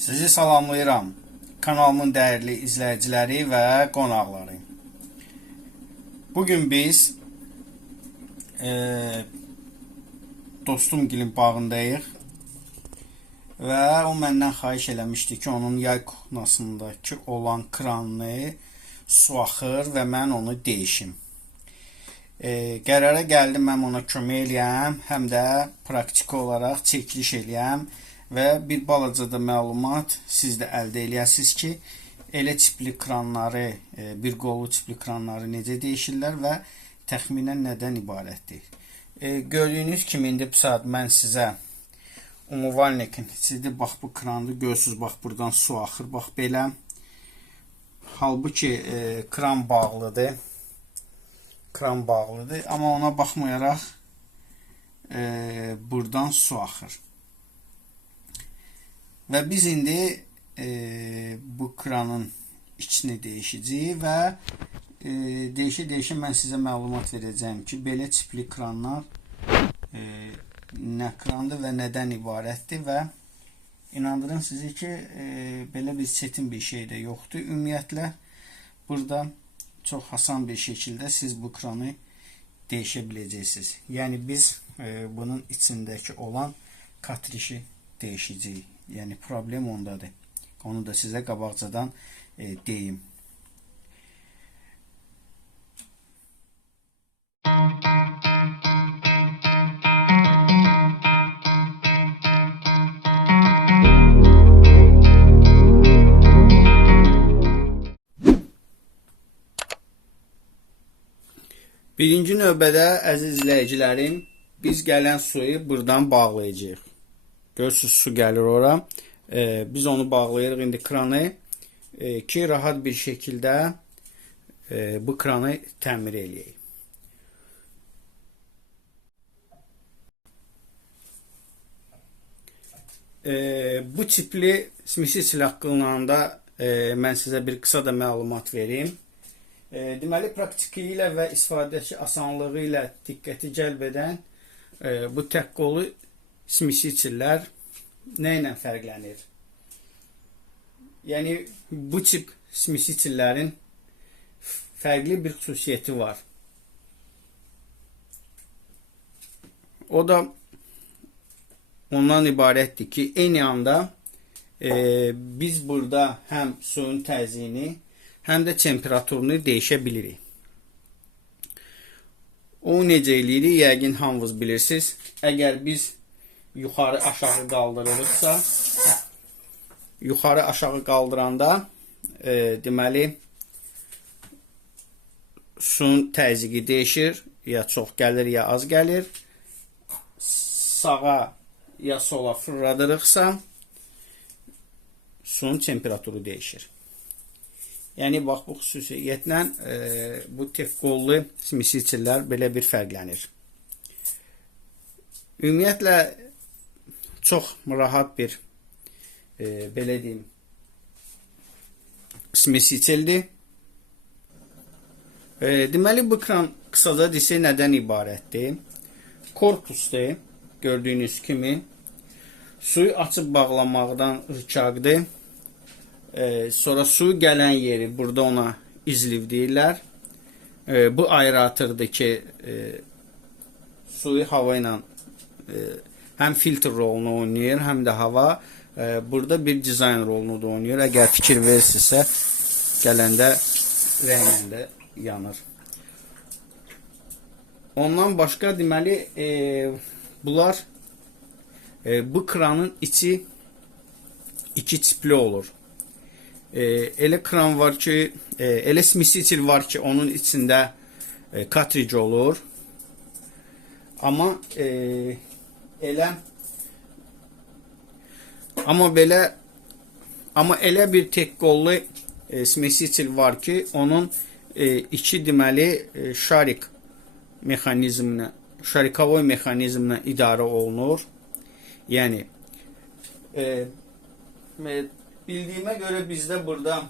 Sizi salamlayıram. Kanalımın dəyərli izləyiciləri və qonaqları. Bugün biz dostumgilin bağındayıq və o məndən xahiş eləmişdi ki, onun yay kuxnasındakı olan kranını su axır və mən onu deyişim. Qərara gəldim, mən ona kömək eləyəm, həm də praktiki olaraq çəkiliş eləyəm və bir balaca da məlumat siz də əldə eləyəsiniz ki, elə tipli kranları, bir qollu tipli kranları necə deyişirlər və təxminən nədən ibarətdir. Gördüyünüz kimi indi bu saat mən sizə umuvalnikin içidir, bax bu krandır, görürsünüz, bax buradan su axır, bax belə. Halbuki kran bağlıdır. Kran bağlıdır, amma ona baxmayaraq buradan su axır. Və biz indi bu kranın içini deyişəcəyik və deyişə mən sizə məlumat verəcəyim ki, belə tipli kranlar nə krandır və nədən ibarətdir və inandırım sizi ki, belə bir çətin bir şey də yoxdur. Ümumiyyətlə, burada çox asan bir şəkildə siz bu kranı deyişə biləcəksiniz. Yəni biz bunun içindəki olan katrişi deyişəcəyik. Yəni problem ondadır. Onu da sizə qabaqcadan deyim. Birinci növbədə, əziz izləyicilərim, biz gələn suyu buradan bağlayacağıq. Görürsünüz, su gəlir ora. Biz onu bağlayırıq indi kranı ki, rahat bir şəkildə bu kranı təmir eləyək. Bu tipli smisiçil haqqında mən sizə bir qısa da məlumat vereyim. Deməli, praktiki ilə və istifadəçi asanlığı ilə diqqəti cəlb edən bu tək qolu smisiçillər nə ilə fərqlənir? Yəni, bu tip smisiçillerin fərqli bir xüsusiyyəti var. O da ondan ibarətdir ki, eyni anda biz burada həm suyun təzyiqini, həm də temperaturunu deyişə bilirik. O necə eləyirik? Yəqin hamınız bilirsiniz. Əgər biz yuxarı aşağı qaldırırıqsa, yuxarı aşağı qaldıranda deməli suyun təzyiqi dəyişir, ya çox gəlir, ya az gəlir. Sağa ya sola fırladırıqsa suyun temperaturu dəyişir. Yəni, bax, bu xüsusiyyətlə bu tef qollu smisiçillər belə bir fərqlənir. Ümumiyyətlə, çox rahat bir, belə deyim, smisiçildir. Deməli, bu kran qısaca desə nədən ibarətdir? Korpusdur, gördüyünüz kimi. Suyu açıb bağlamaqdan rıçaqdır. Sonra su gələn yeri, burada ona izliv deyirlər. Bu aeratordur ki, suyu hava ilə həm filtr rolunu oynayır, həm də hava burada bir dizayn rolunu da oynayır. Əgər fikir verirsinizsə, gələndə rənglə yanır. Ondan başqa, deməli, bunlar, bu kranın içi iki tipli olur. Elə kran var ki, elə smisiçil var ki, onun içində katric olur. Amma elə bir tek qollu smisiçil var ki, onun iki deməli şarik mexanizmlə, şarikavoy mexanizmlə idarə olunur. Yəni bildiyimə görə bizdə burada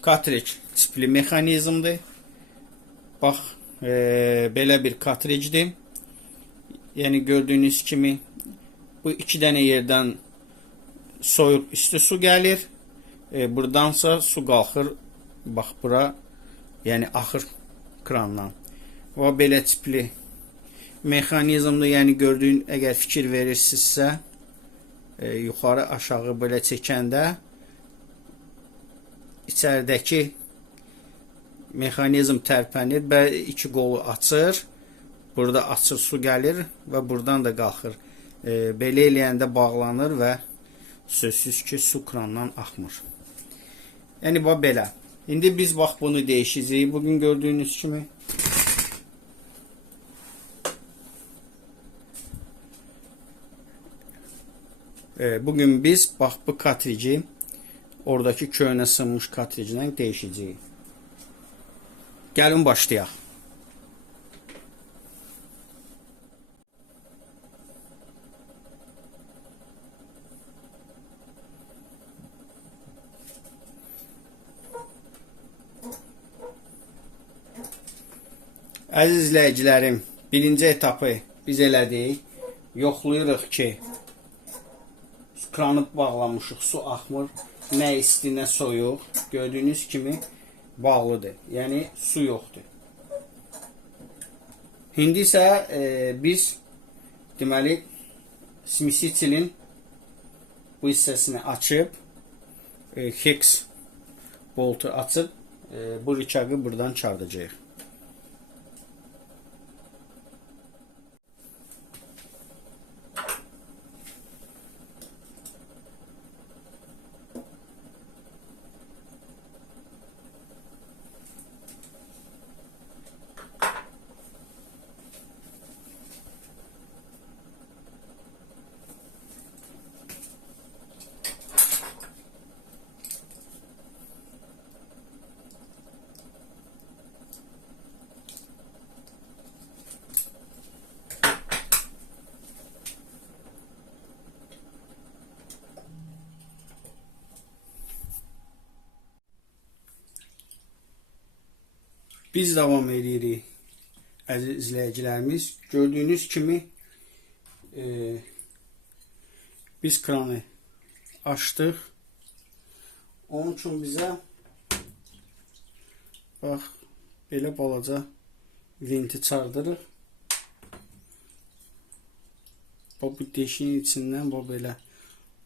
katric tipli mexanizmdir. Bax, belə bir katricdir. Yəni gördüyünüz kimi bu iki dənə yerdən soyuq isti su gəlir. Buradansa su qalxır bax bura, yəni axır krandan. Və belə tipli mexanizmdə, yəni gördüyün, əgər fikir verirsinizsə, yuxarı aşağı belə çəkəndə içəridəki mexanizm tərpənir və iki qolu açır. Burada açır, su gəlir və buradan da qalxır. Belə eləyəndə bağlanır və sözsüz ki, su krandan axmır. Yəni bax belə. İndi biz bax bunu dəyişəcəyik. Bugün gördüyünüz kimi bugün biz bax bu kartrici oradakı köhnə sınmış kartricdən dəyişəcəyik. Gəlin başlayaq. Əziz izləyicilərim, birinci etapı biz elədik. Yoxlayırıq ki, kranı bağlamışıq, su axmır. Nə isti, nə soyuq. Gördüyünüz kimi bağlıdır. Yəni su yoxdur. İndi isə biz deməli smesitilin bu hissəsini açıb hex boltu açıb bu rıçağı buradan çıxardacağıq. Biz davam edirik, əziz izləyicilərimiz. Gördüyünüz kimi biz kranı açdıq. Onun üçün bizə bax belə balaca vinti çardırıq. Bu deşiyin içindən bu belə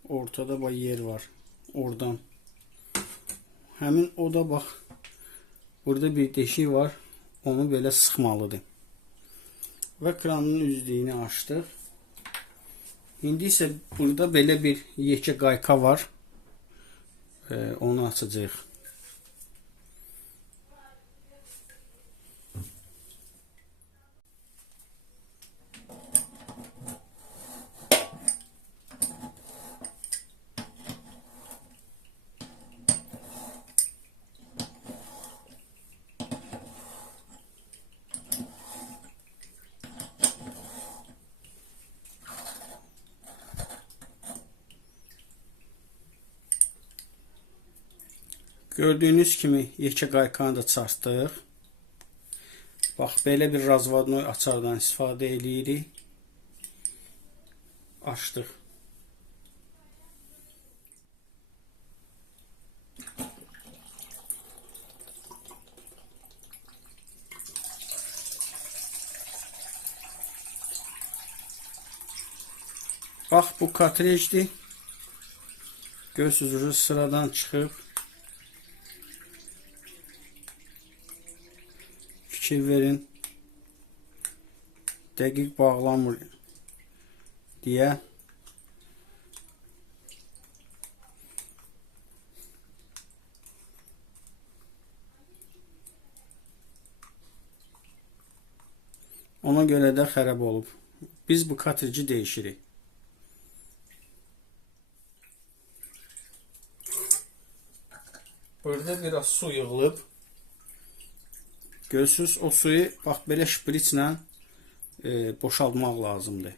ortada bax yer var. Oradan. Həmin o da bax burada bir deşik var. Onu belə sıxmalıdır. Və kranın üzdüyünü açdıq. İndi isə burada belə bir yekə qayka var. Onu açacağıq. Gördüyünüz kimi yekə qaykanı da çartdıq. Bax, belə bir razvodnoy açardan istifadə edirik. Açdıq. Bax, bu kartricdir. Görürsünüz, sıradan çıxıb. Fikir verin, dəqiq bağlanmır deyə. Ona görə də xərab olub. Biz bu kartrici dəyişirik. Burada biraz su yığılıb. Görürsünüz, o suyu bax belə şpriçlə boşaltmaq lazımdır.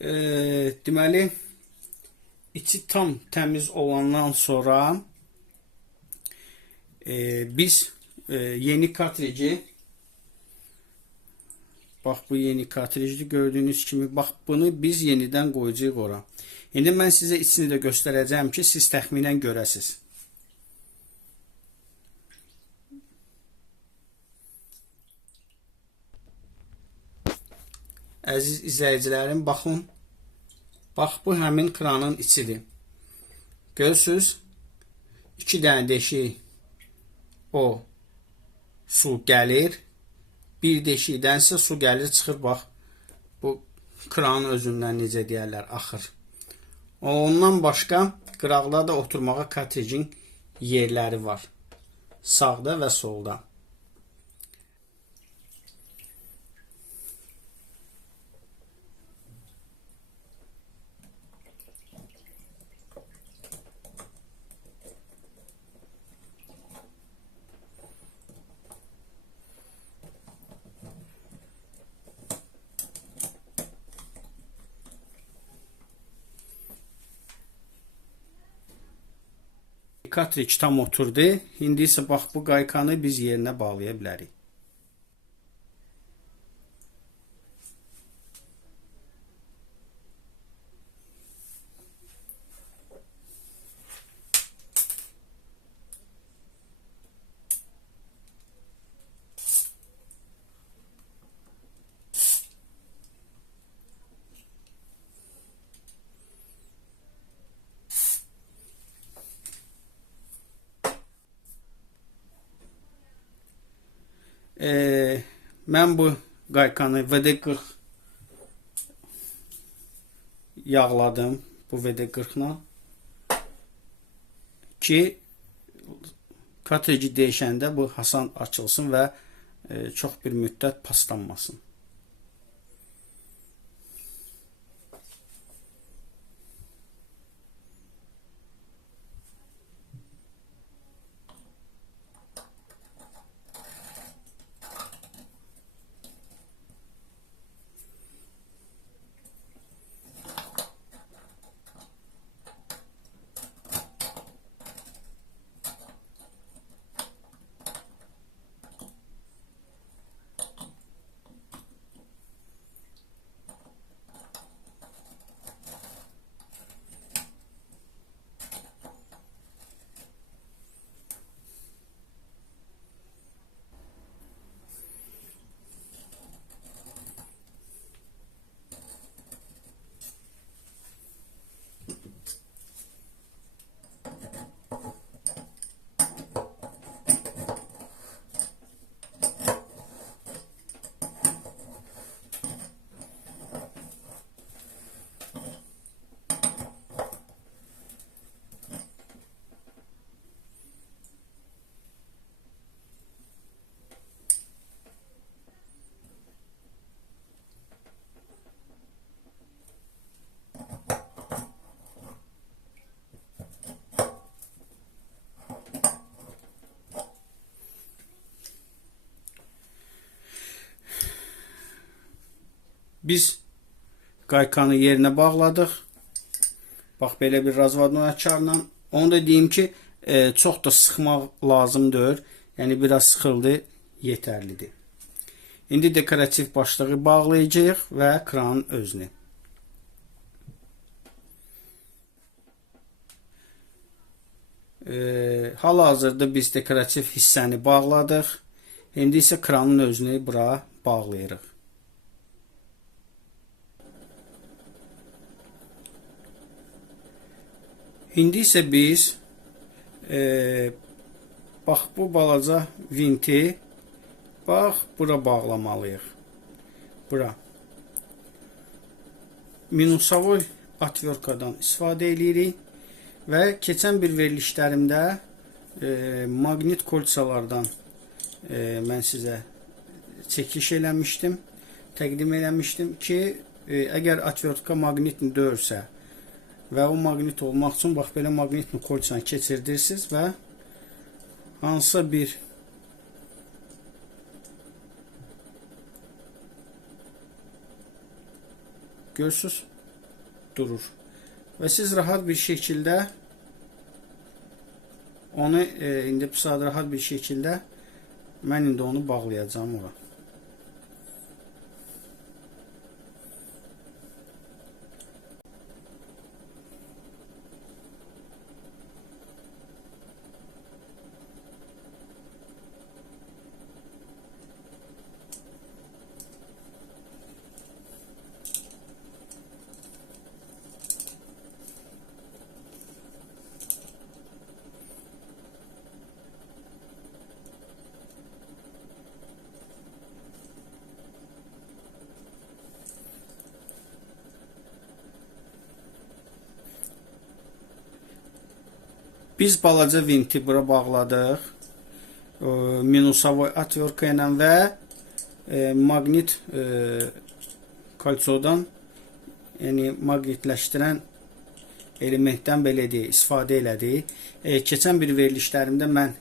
Deməli, içi tam təmiz olandan sonra biz yeni kartrici, bax bu yeni kartricdir gördüyünüz kimi, bax bunu biz yenidən qoyacağıq ora. İndi mən sizə içini də göstərəcəm ki, siz təxminən görəsiniz. Əziz izləyicilərim, baxın. Bax, bu həmin kranın içidir. Görürsünüz, 2 dənə deşik o su gəlir. Bir deşikdənsə su gəlir, çıxır, bax. Bu kranın özündən necə deyərlər, axır. Ondan başqa qıraqda da oturmağa kartricin yerləri var. Sağda və solda. Kartric tam oturdu. İndi isə bax bu qaykanı biz yerinə bağlaya bilərik. Mən bu qaykanı VD40 yağladım, bu VD40-la ki kartrici değişəndə bu hasan açılsın və çox bir müddət paslanmasın. Biz qaykanı yerinə bağladıq. Bax, belə bir razvodnoyatkarla. Onu da deyim ki, çox da sıxmaq lazımdır. Yəni, biraz sıxıldı, yetərlidir. İndi dekorativ başlığı bağlayacağıq və kranın özünü. Hal-hazırda biz dekorativ hissəni bağladıq. İndi isə kranın özünü bura bağlayırıq. İndi isə biz bax bu balaca vinti bax bura bağlamalıyıq. Bura. Minusovoy atverkadan istifadə edirik və keçən bir verilişlərimdə maqnit kolçalardan mən sizə çəkiliş eləmişdim, təqdim eləmişdim ki, əgər atvertka maqnitni döyürsə və o maqnit olmaq üçün bax belə maqnitli kolçanı keçirdirsiniz və hansısa bir görürsünüz, durur. Və siz rahat bir şəkildə onu indi bu saat rahat bir şəkildə mən indi onu bağlayacağım ora. Biz balaca vinti bura bağladıq. Minusavoy atverka ilə və maqnit kalsodan, yəni maqnitləşdirən elementdən belə deyək, istifadə elədik. Keçən bir verilişlərimdə mən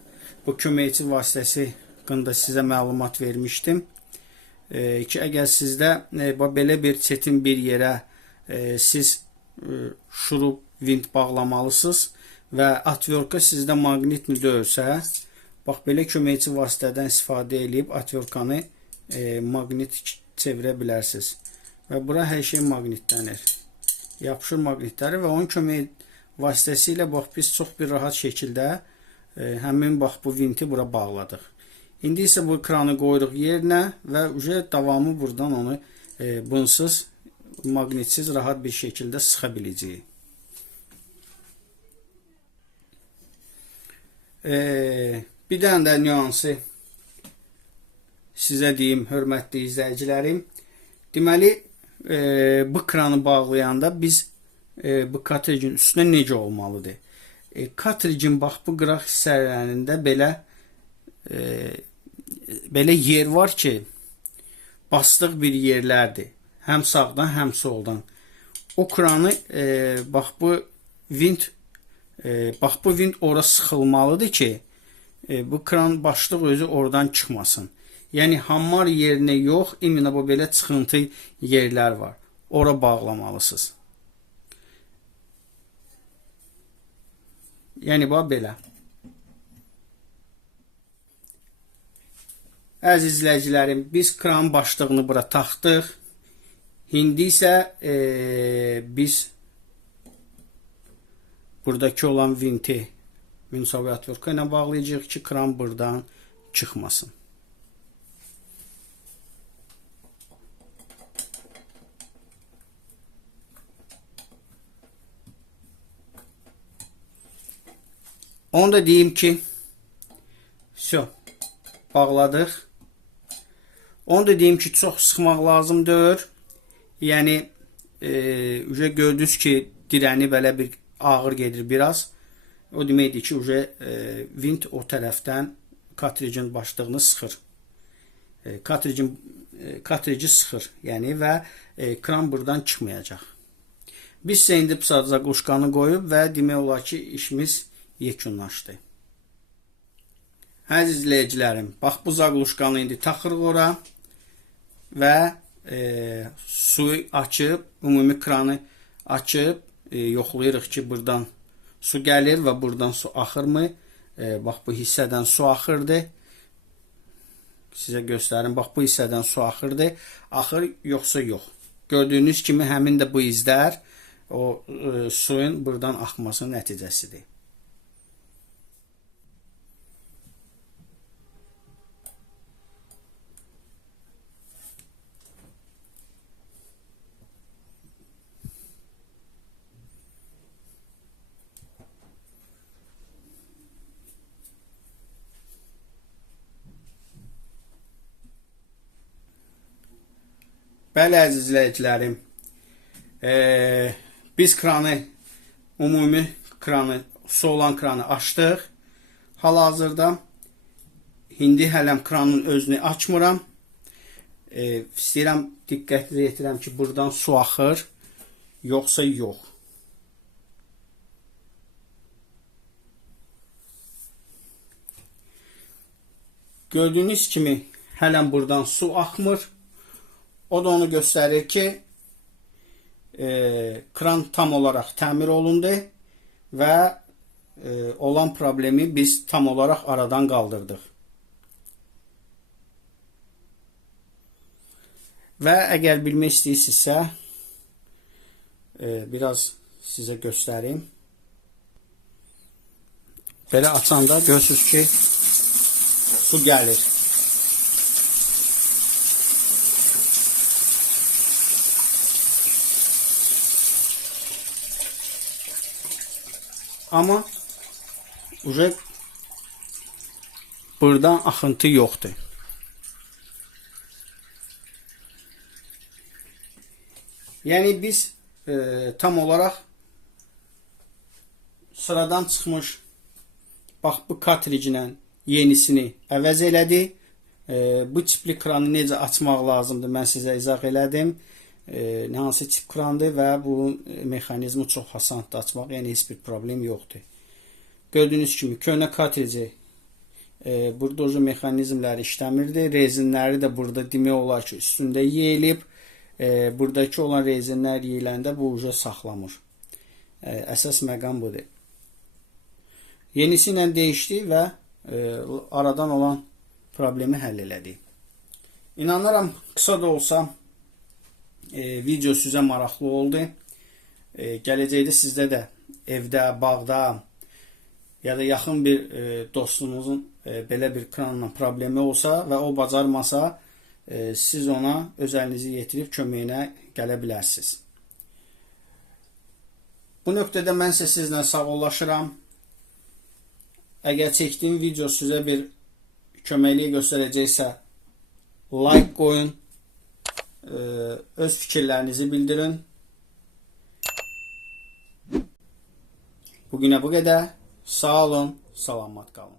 bu köməkçi vasitəsi haqqında sizə məlumat vermişdim. Ki, əgər sizdə belə bir çetin bir yerə siz şurup vint bağlamalısınız və atverka sizdə maqnitli deyilsə, bax belə köməkçi vasitədən istifadə edib atverkanı maqnit çevirə bilərsiniz. Və bura hər şey maqnitlənir. Yapışır maqnitləri və onun kömək vasitəsilə bax biz çox bir rahat şəkildə həmin bax bu vinti bura bağladıq. İndi isə bu kranı qoyuruq yerinə və davamı buradan onu bunsuz, maqnitsiz rahat bir şəkildə sıxa biləcəyik. Bir dənə də nüansı sizə deyim, hörmətli izləyicilərim. Deməli, bu kranı bağlayanda biz bu kartrijin üstünə necə olmalıdır? Kartrijin bax bu qıraq hissələrində belə yer var ki, bastıq bir yerlərdir. Həm sağdan, həm soldan. O kranı bax bu vint ora sıxılmalıdır ki, bu kran başlıq özü oradan çıxmasın. Yəni hammar yerinə yox, imенно bu belə çıxıntı yerlər var. Ora bağlamalısınız. Yəni bax belə. Əziz izləyicilərim, biz kran başlığını bura taxdıq. İndi isə biz buradakı olan vinti minusavoy atverka ilə bağlayacağıq ki, kran buradan çıxmasın. Onu da deyim ki, bağladıq. Onu da deyim ki, çox sıxmaq lazım deyil. Yəni, gördünüz ki, dirəni belə bir ağır gedir biraz. O deməkdir ki, vint o tərəfdən kartrijin başlığını sıxır. Kartrici sıxır. Yəni və kran buradan çıxmayacaq. Biz isə indi zaqluşkanı qoyub və demək olar ki, işimiz yekunlaşdı. Əziz izləyicilərim, bax bu zaqluşkanı indi taxırıq ora və suyu açıb, ümumi kranı açıb yoxlayırıq ki, buradan su gəlir və buradan su axırmı? Bax bu hissədən su axırdı. Sizə göstərim, bax bu hissədən su axırdı. Axır yoxsa yox. Gördüyünüz kimi həmin də bu izlər o suyun buradan axmasının nəticəsidir. Bəli, əziz izləyicilərim, biz kranı, ümumi kranı, su olan kranı açdıq. Hal-hazırda indi hələm kranın özünü açmıram. İstəyirəm, diqqətli yetirəm ki, buradan su axır, yoxsa yox. Gördüyünüz kimi hələm buradan su axmır. O da onu göstərir ki, kran tam olaraq təmir olundu və olan problemi biz tam olaraq aradan qaldırdıq. Və əgər bilmək istəyirsinizsə, biraz sizə göstərim. Belə açanda görürsünüz ki, su gəlir. Amma buradan axıntı yoxdur. Yəni biz tam olaraq sıradan çıxmış bax bu kartriclə yenisini əvəz elədi. Bu tipli kranı necə açmaq lazımdır mən sizə izah elədim. Hansı tip krandır və bu mexanizmi çox asandır açmaq, yəni heç bir problem yoxdur. Gördüyünüz kimi köhnə kartrici burada o mexanizmləri işləmirdi. Rezinləri də burada demək olar ki üstündə yeyilib. Buradakı olan rezinlər yeyiləndə bu uca saxlamır. Əsas məqam budur. Yenisi ilə dəyişdi və aradan olan problemi həll elədi. İnanıram qısa da olsa video sizə maraqlı oldu. Gələcəkdə sizdə də evdə, bağda ya da yaxın bir dostunuzun belə bir kranla problemi olsa və o bacarmasa, siz ona öz əlinizi yetirib köməyinə gələ bilərsiniz. Bu nöqtədə mən sizlə sağollaşıram. Əgər çəkdiyim video sizə bir köməkliyi göstərəcəksə, like qoyun, öz fikirlərinizi bildirin. Bugünə bu qədər. Sağ olun, salamat qalın.